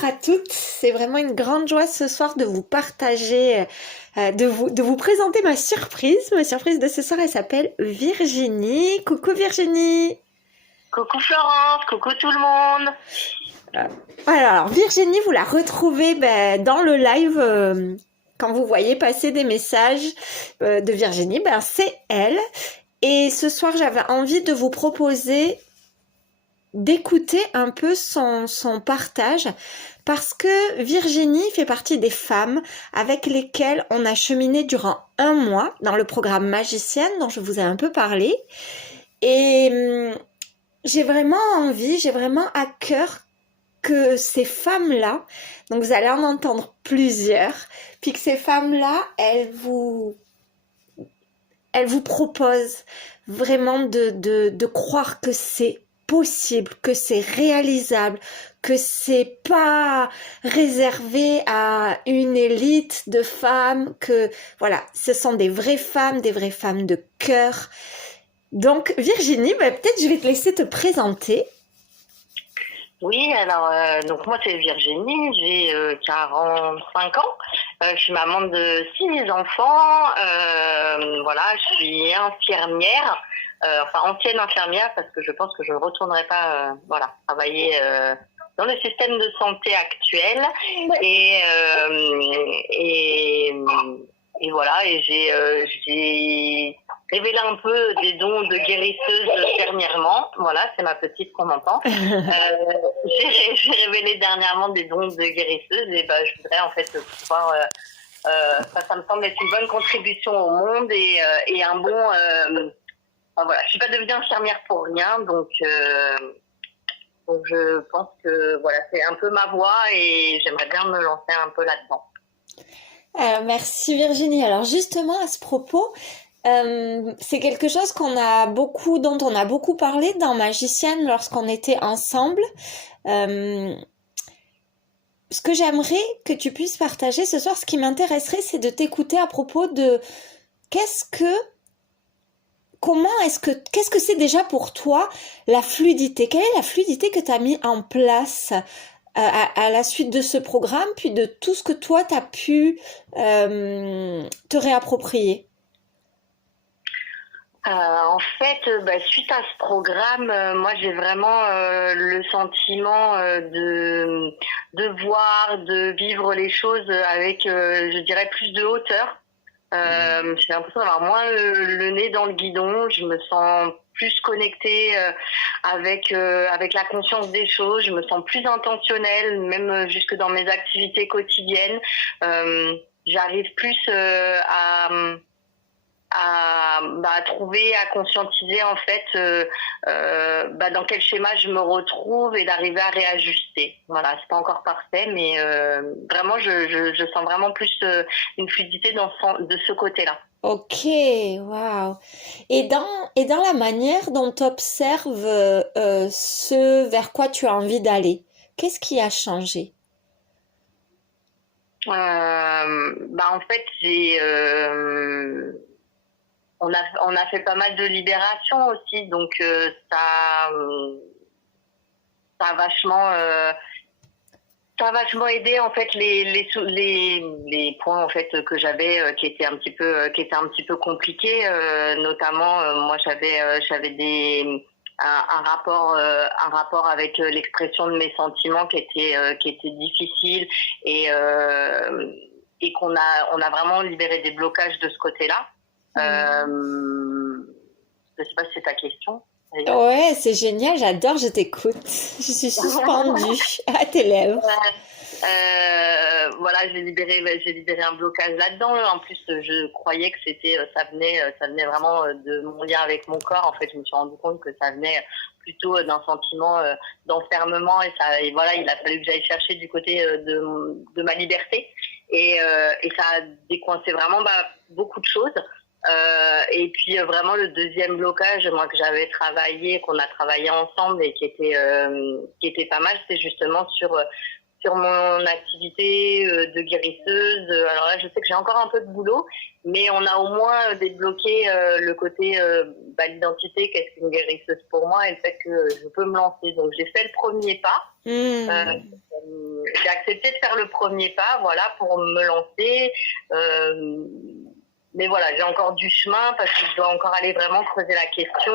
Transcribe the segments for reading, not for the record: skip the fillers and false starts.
Bonsoir à toutes. C'est vraiment une grande joie ce soir de vous partager, de vous présenter ma surprise. Ma surprise de ce soir, elle s'appelle Virginie. Coucou Virginie. Coucou Florence, coucou tout le monde. Euh, voilà, alors Virginie, vous la retrouvez dans le live quand vous voyez passer des messages de Virginie. C'est elle. Et ce soir, j'avais envie de vous proposer d'écouter un peu son partage parce que Virginie fait partie des femmes avec lesquelles on a cheminé durant un mois dans le programme Magicienne dont je vous ai un peu parlé et j'ai vraiment envie, j'ai vraiment à cœur que ces femmes-là, donc vous allez en entendre plusieurs, puis que ces femmes-là, elles vous proposent vraiment de croire que c'est possible, que c'est réalisable, que c'est pas réservé à une élite de femmes, que voilà, ce sont des vraies femmes de cœur. Donc Virginie, peut-être je vais te laisser te présenter. Oui, alors donc moi c'est Virginie, j'ai 45 ans, je suis maman de 6 enfants, voilà, je suis infirmière, enfin ancienne infirmière parce que je pense que je ne retournerai pas voilà, travailler dans le système de santé actuel et, et, et voilà, et j'ai révélé un peu des dons de guérisseuse dernièrement, voilà, c'est ma petite qu'on entend. J'ai révélé dernièrement des dons de guérisseuse et je voudrais en fait pouvoir ça me semble être une bonne contribution au monde et un bon voilà, je suis pas devenue infirmière pour rien, donc je pense que voilà, c'est un peu ma voie et j'aimerais bien me lancer un peu là-dedans. Alors, merci Virginie. Alors justement à ce propos, c'est quelque chose dont on a beaucoup parlé dans Magicienne lorsqu'on était ensemble. Euh, Ce que j'aimerais que tu puisses partager ce soir, ce qui m'intéresserait, c'est de t'écouter à propos de qu'est-ce que, qu'est-ce que c'est déjà pour toi la fluidité? Quelle est la fluidité que tu as mis en place à la suite de ce programme, puis de tout ce que toi tu as pu te réapproprier? En fait, suite à ce programme, moi j'ai vraiment le sentiment de voir, de vivre les choses avec, je dirais, plus de hauteur. J'ai l'impression d'avoir moins le nez dans le guidon. Je me sens plus connectée avec la conscience des choses. Je me sens plus intentionnelle, même jusque dans mes activités quotidiennes. J'arrive plus à trouver, à conscientiser en fait dans quel schéma je me retrouve et d'arriver à réajuster. Voilà, c'est pas encore parfait, mais vraiment je sens vraiment plus une fluidité de ce côté-là. Ok, waouh. Et dans la manière dont tu observes ce vers quoi tu as envie d'aller, qu'est-ce qui a changé? En fait, on a fait pas mal de libération aussi, donc ça a vachement aidé en fait les points en fait que j'avais qui étaient un petit peu compliqués, notamment moi j'avais un rapport avec l'expression de mes sentiments qui était difficile et on a vraiment libéré des blocages de ce côté-là. Je sais pas si c'est ta question. Ouais, c'est génial, j'adore, je t'écoute. Je suis suspendue à tes lèvres. Voilà, j'ai libéré un blocage là-dedans. En plus, je croyais que ça venait vraiment de mon lien avec mon corps. En fait, je me suis rendu compte que ça venait plutôt d'un sentiment d'enfermement et voilà, il a fallu que j'aille chercher du côté de ma liberté et ça a décoincé vraiment beaucoup de choses. Et puis vraiment le deuxième blocage, moi que j'avais travaillé, qu'on a travaillé ensemble et qui était pas mal, c'est justement sur sur mon activité de guérisseuse. Alors là, je sais que j'ai encore un peu de boulot, mais on a au moins débloqué le côté l'identité, qu'est-ce qu'une guérisseuse pour moi, et le fait que je peux me lancer. Donc j'ai fait le premier pas. J'ai accepté de faire le premier pas, voilà, pour me lancer. Mais voilà, j'ai encore du chemin parce que je dois encore aller vraiment creuser la question.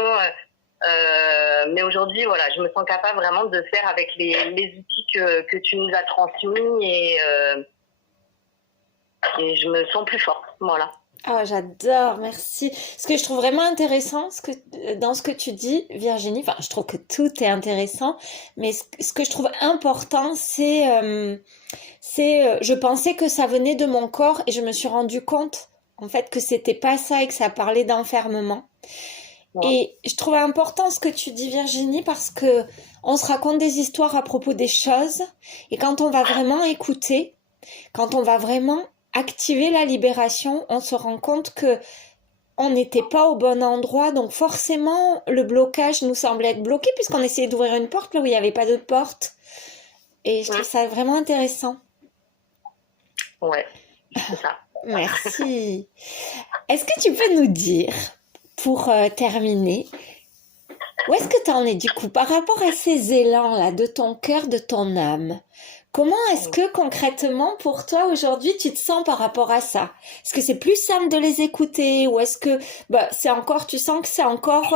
Mais aujourd'hui, voilà, je me sens capable vraiment de faire avec les outils que tu nous as transmis et je me sens plus forte, voilà. Ah, j'adore, merci. Ce que je trouve vraiment intéressant dans ce que tu dis, Virginie, enfin, je trouve que tout est intéressant, mais ce que je trouve important, je pensais que ça venait de mon corps et je me suis rendu compte, en fait, que c'était pas ça et que ça parlait d'enfermement. Ouais. Et je trouve important ce que tu dis, Virginie, parce que on se raconte des histoires à propos des choses et quand on va vraiment écouter, quand on va vraiment activer la libération, on se rend compte que on n'était pas au bon endroit, donc forcément le blocage nous semblait être bloqué puisqu'on essayait d'ouvrir une porte là où il n'y avait pas de porte. Et je trouve ça vraiment intéressant. Ouais, c'est ça. Merci. Est-ce que tu peux nous dire, pour terminer, où est-ce que tu en es du coup par rapport à ces élans-là de ton cœur, de ton âme? Comment est-ce que concrètement pour toi aujourd'hui tu te sens par rapport à ça? Est-ce que c'est plus simple de les écouter ou est-ce que c'est encore, tu sens que c'est encore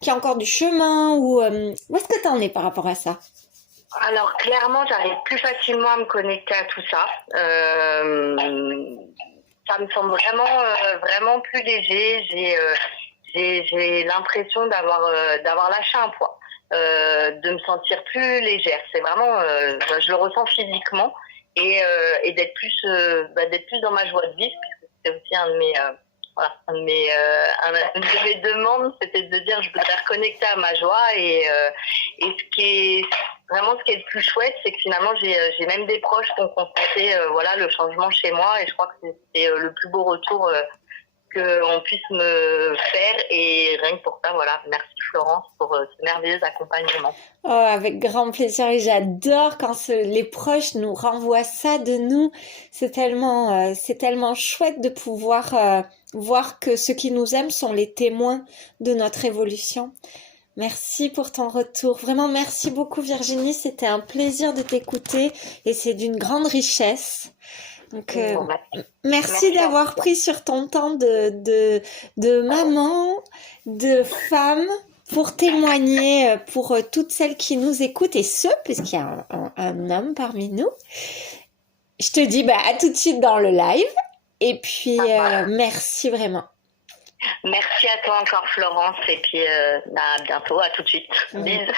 qu'il y a encore du chemin ou où est-ce que tu en es par rapport à ça? Alors clairement, j'arrive plus facilement à me connecter à tout ça. Ça me semble vraiment plus léger. J'ai l'impression d'avoir lâché un poids. De me sentir plus légère. C'est vraiment, je le ressens physiquement et d'être plus dans ma joie de vivre, puisque c'est aussi une de mes demandes, c'était de dire je voudrais reconnecter à ma joie et ce qui est le plus chouette, c'est que finalement j'ai même des proches qui ont constaté le changement chez moi et je crois que c'est le plus beau retour qu'on puisse me faire et rien que pour ça, voilà, merci Florence pour ce merveilleux accompagnement. Oh, avec grand plaisir et j'adore quand les proches nous renvoient ça de nous. C'est tellement chouette de pouvoir voir que ceux qui nous aiment sont les témoins de notre évolution. Merci pour ton retour. Vraiment, merci beaucoup Virginie. C'était un plaisir de t'écouter et c'est d'une grande richesse. Donc, merci d'avoir pris sur ton temps de maman, de femme, pour témoigner pour toutes celles qui nous écoutent et ceux, puisqu'il y a un homme parmi nous. Je te dis à tout de suite dans le live. Et puis, merci vraiment. Merci à toi encore Florence et puis à bientôt, à tout de suite. Bisous.